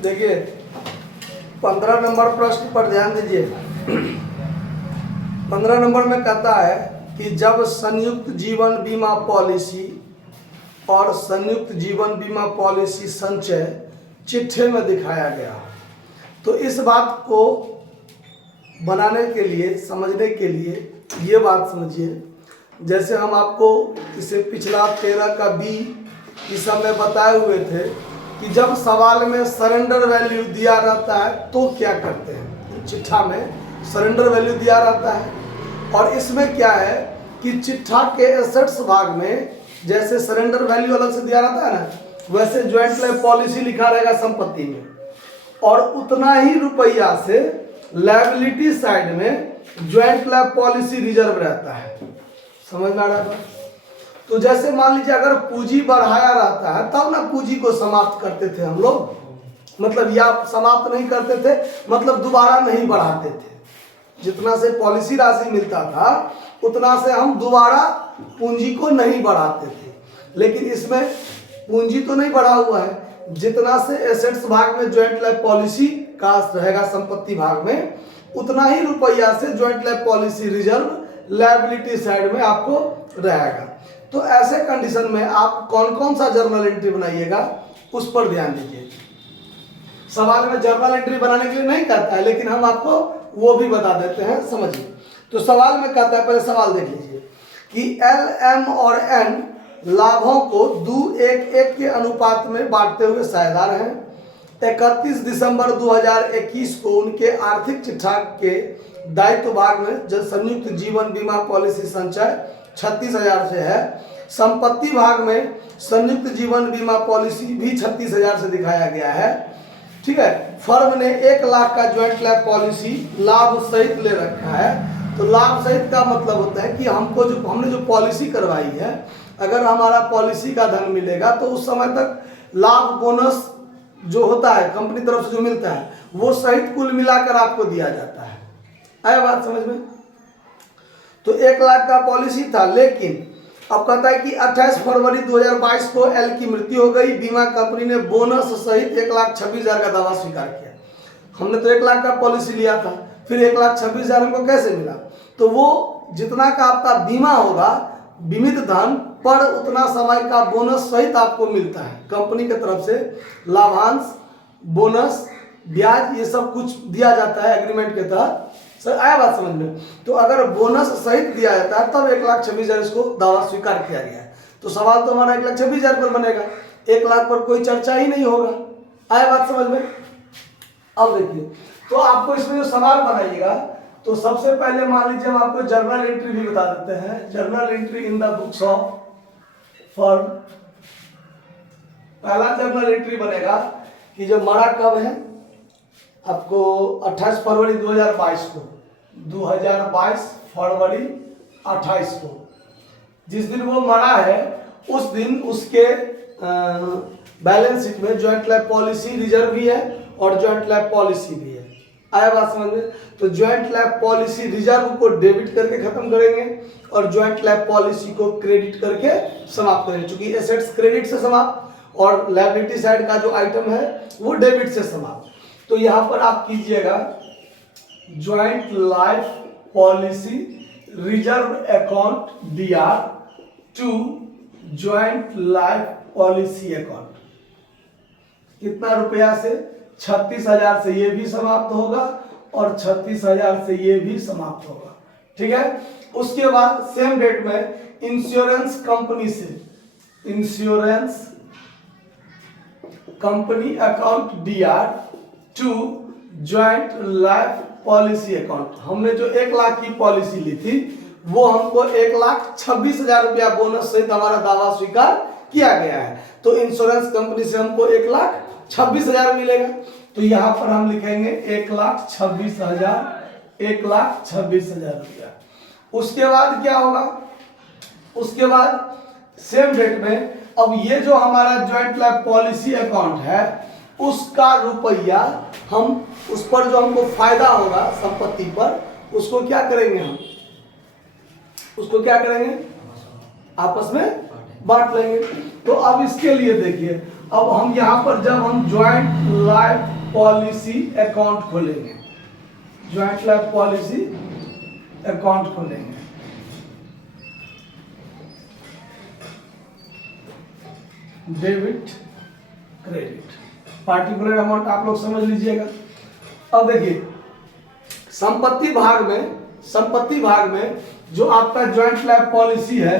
देखिए 15 नंबर प्रश्न पर ध्यान दीजिए। 15 नंबर में कहता है कि जब संयुक्त जीवन बीमा पॉलिसी और संयुक्त जीवन बीमा पॉलिसी संचय चिट्ठे में दिखाया गया, तो इस बात को बनाने के लिए, समझने के लिए ये बात समझिए। जैसे हम आपको इसे पिछला 13 का बी इस समय बताए हुए थे कि जब सवाल में सरेंडर वैल्यू दिया रहता है तो क्या करते हैं। चिट्ठा में सरेंडर वैल्यू दिया रहता है और इसमें क्या है कि चिट्ठा के एसेट्स भाग में जैसे सरेंडर वैल्यू अलग से दिया रहता है ना, वैसे ज्वाइंट लाइफ पॉलिसी लिखा रहेगा संपत्ति में, और उतना ही रुपया से लायबिलिटी साइड में ज्वाइंट लाइफ पॉलिसी रिजर्व रहता है। समझ में आ रहा है? तो जैसे मान लीजिए अगर पूंजी बढ़ाया रहता है तब ना पूंजी को समाप्त करते थे हम लोग, मतलब या समाप्त नहीं करते थे, मतलब दोबारा नहीं बढ़ाते थे। जितना से पॉलिसी राशि मिलता था उतना से हम दोबारा पूंजी को नहीं बढ़ाते थे। लेकिन इसमें पूंजी तो नहीं बढ़ा हुआ है, जितना से एसेट्स भाग में ज्वाइंट लाइफ पॉलिसी का रहेगा संपत्ति भाग में, उतना ही रुपया से joint life policy reserve liability side में आपको रहेगा। तो ऐसे कंडीशन में आप कौन कौन सा जर्नल एंट्री बनाइएगा उस पर ध्यान दीजिए। सवाल में जर्नल एंट्री बनाने के लिए नहीं कहता है, लेकिन हम आपको वो भी बता देते हैं, समझिए। तो सवाल में कहता है, पहले सवाल देख लीजिए कि एल, एम और एन लाभों को 2:1:1 के अनुपात में बांटते हुए साझेदार हैं। 31 दिसंबर 2021 को उनके आर्थिक चिट्ठा के दायित्व भाग में जो संयुक्त जीवन बीमा पॉलिसी संचय 36,000 से है, संपत्ति भाग में संयुक्त जीवन बीमा पॉलिसी भी 36,000 से दिखाया गया है। ठीक है, फर्म ने 1 लाख का ज्वाइंट लाइफ पॉलिसी लाभ सहित ले रखा है। तो लाभ सहित का मतलब होता है कि हमने जो पॉलिसी करवाई है, अगर हमारा पॉलिसी का धन मिलेगा तो उस समय तक लाभ बोनस जो होता है कंपनी तरफ से जो मिलता है वो सहित कुल मिलाकर आपको दिया जाता है। आया बात समझ में? तो 1 लाख का पॉलिसी था, लेकिन अब कहता है कि 28 फरवरी 2022 को एल की मृत्यु हो गई। बीमा कंपनी ने बोनस सहित 1,26,000 का दावा स्वीकार किया। हमने तो 1 लाख का पॉलिसी लिया था, फिर 1,26,000 हमको कैसे मिला? तो वो जितना का आपका बीमा होगा बीमित धन पर उतना समय का बोनस सहित आपको मिलता है। कंपनी की तरफ से लाभांश, बोनस, ब्याज ये सब कुछ दिया जाता है एग्रीमेंट के तहत। सर आया बात समझ में? तो अगर बोनस सहित दिया जाता है तब 1,26,000 इसको दावा स्वीकार किया गया है। तो सवाल तो हमारा 1,26,000 पर बनेगा, 1 लाख पर कोई चर्चा ही नहीं होगा। आया बात समझ में? अब देखिए, तो आपको इसमें जो सवाल बनाइएगा, तो सबसे पहले मान लीजिए हम आपको जर्नल एंट्री भी बता देते हैं। Journal entry in the books of firm. पहला जर्नल एंट्री बनेगा कि जो मरा कब है, आपको 28 फरवरी 2022 को, 2022 फरवरी 28 को, जिस दिन वो मरा है उस दिन उसके बैलेंस शीट में ज्वाइंट लाइफ पॉलिसी रिजर्व भी है और ज्वाइंट लाइफ पॉलिसी भी है। आया बात समझ में? तो ज्वाइंट लाइफ पॉलिसी रिजर्व को डेबिट करके खत्म करेंगे और ज्वाइंट लाइफ पॉलिसी को क्रेडिट करके समाप्त करेंगे, क्योंकि एसेट्स क्रेडिट से समाप्त और लायबिलिटी साइड का जो आइटम है वो डेबिट से समाप्त। तो यहाँ पर आप कीजिएगा joint life policy reserve account DR to joint life policy account. कितना रुपया से? 36,000 से ये भी समाप्त होगा और 36,000 से ये भी समाप्त होगा। ठीक है, उसके बाद सेम डेट में इंश्योरेंस कंपनी से insurance company account DR to joint life policy account. हमने जो 1 लाख की पॉलिसी ली थी वो हमको 1,26,000 रुपया बोनस सहित हमारा दावा स्वीकार किया गया है। तो इंश्योरेंस कंपनी से हमको 1,26,000 मिलेगा। तो यहाँ पर हम लिखेंगे 1,26,000, 1,26,000 रुपया। उसके बाद क्या होगा? उसके बाद सेम डेट में अब ये जो हमारा ज्वाइंट लाइफ पॉलिसी अकाउंट है उसका रुपया हम उस पर जो हमको फायदा होगा संपत्ति पर, उसको क्या करेंगे? हम उसको क्या करेंगे? आपस में बांट लेंगे। तो अब इसके लिए देखिए अब हम यहाँ पर जब हम ज्वाइंट लाइफ पॉलिसी अकाउंट खोलेंगे, ज्वाइंट लाइफ पॉलिसी अकाउंट खोलेंगे, डेबिट क्रेडिट, पार्टिकुलर अमाउंट आप लोग समझ लीजिएगा। अब देखिए संपत्ति भाग में जो आपका ज्वाइंट लाइफ पॉलिसी है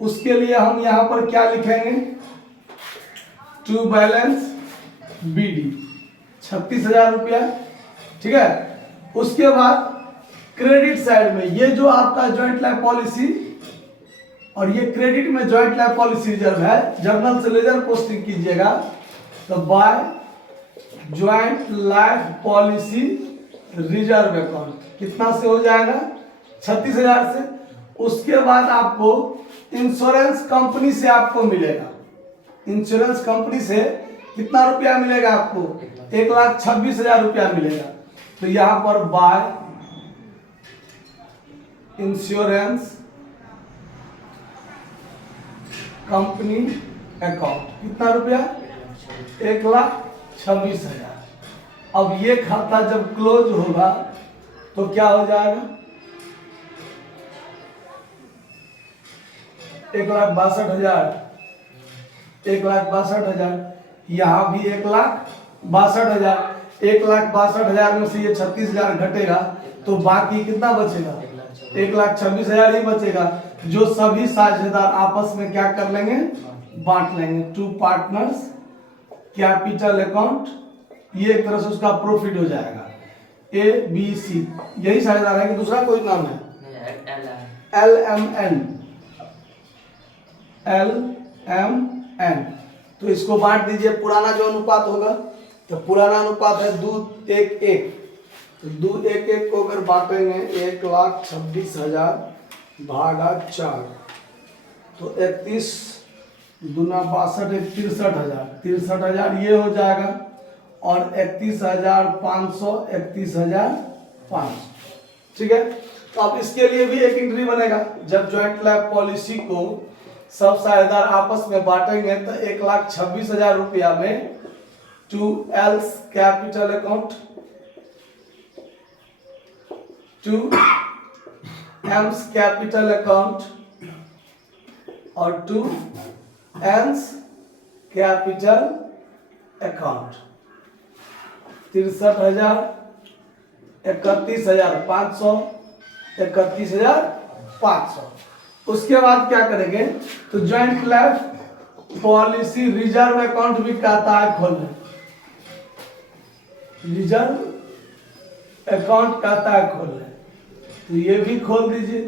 उसके लिए हम यहाँ पर क्या लिखेंगे, टू बैलेंस बीडी 36,000 रुपया, ठीक है। उसके बाद क्रेडिट साइड में ये जो आपका ज्वाइंट लाइफ पॉलिसी और ये क्रेडिट में ज्वाइंट लाइफ पॉलिसी रिजर्व है, जर्नल से लेजर पोस्टिंग कीजिएगा तो by joint life policy reserve account कितना से हो जाएगा, 36,000 से। उसके बाद आपको इंश्योरेंस कंपनी से आपको मिलेगा, इंश्योरेंस कंपनी से कितना रुपया मिलेगा आपको, 1,26,000 रुपया मिलेगा। तो यहां पर बाय इंश्योरेंस कंपनी अकाउंट कितना रुपया, 1,26,000। अब ये खाता जब क्लोज होगा तो क्या हो जाएगा, 1,62,000, 1,62,000, यहाँ भी 1,62,000, 1,62,000 में से ये 36,000 घटेगा तो बाकी कितना बचेगा, 1,26,000 ही बचेगा, जो सभी साझेदार आपस में क्या कर लेंगे, बांट लेंगे। टू पार्टनर्स कैपिटल अकाउंट, ये एक तरह से उसका प्रॉफिट हो जाएगा, ABC, यही साझेदार है कि दूसरा कोई नाम है, LMN। तो इसको बांट दीजिए। पुराना जो अनुपात होगा तो पुराना अनुपात है 2:1:1, तो 2:1:1 को अगर बांटेंगे 1,26,000 भागा 4 तो 31 दूना 62, 63,000, 63,000 ये हो जाएगा और 31,500, 31,500, ठीक है। तो अब इसके लिए भी एक एंट्री बनेगा, जब ज्वाइंट लाइफ पॉलिसी को सब साझेदार आपस में बांटेंगे तो 1,26,000 रुपया में to L's capital account, to M's capital account और टू एम्स कैपिटल अकाउंट 63,000, 31,500, 31,500। उसके बाद क्या करेंगे, तो joint life policy reserve account भी कहता है खोलने, रिजर्व अकाउंट कहता है खोलने, तो ये भी खोल दीजिए।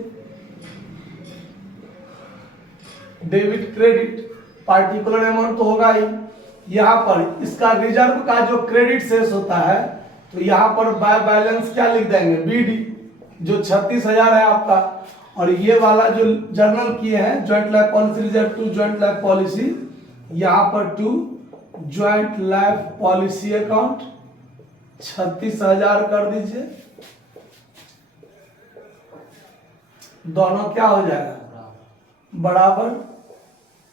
डेबिट क्रेडिट पार्टिकुलर अमाउंट तो होगा ही, यहाँ पर इसका रिजर्व का जो क्रेडिट शेष होता है तो यहाँ पर बाय बैलेंस क्या लिख देंगे, BD, जो 36,000 है आपका, और ये वाला जो जर्नल किए हैं joint life policy reserve to joint life policy, यहाँ पर to joint life policy account 36,000 कर दीजिए, दोनों क्या हो जाएगा, बराबर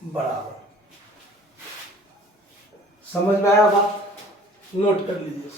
बराबर। समझ में आया बात, नोट कर लीजिए।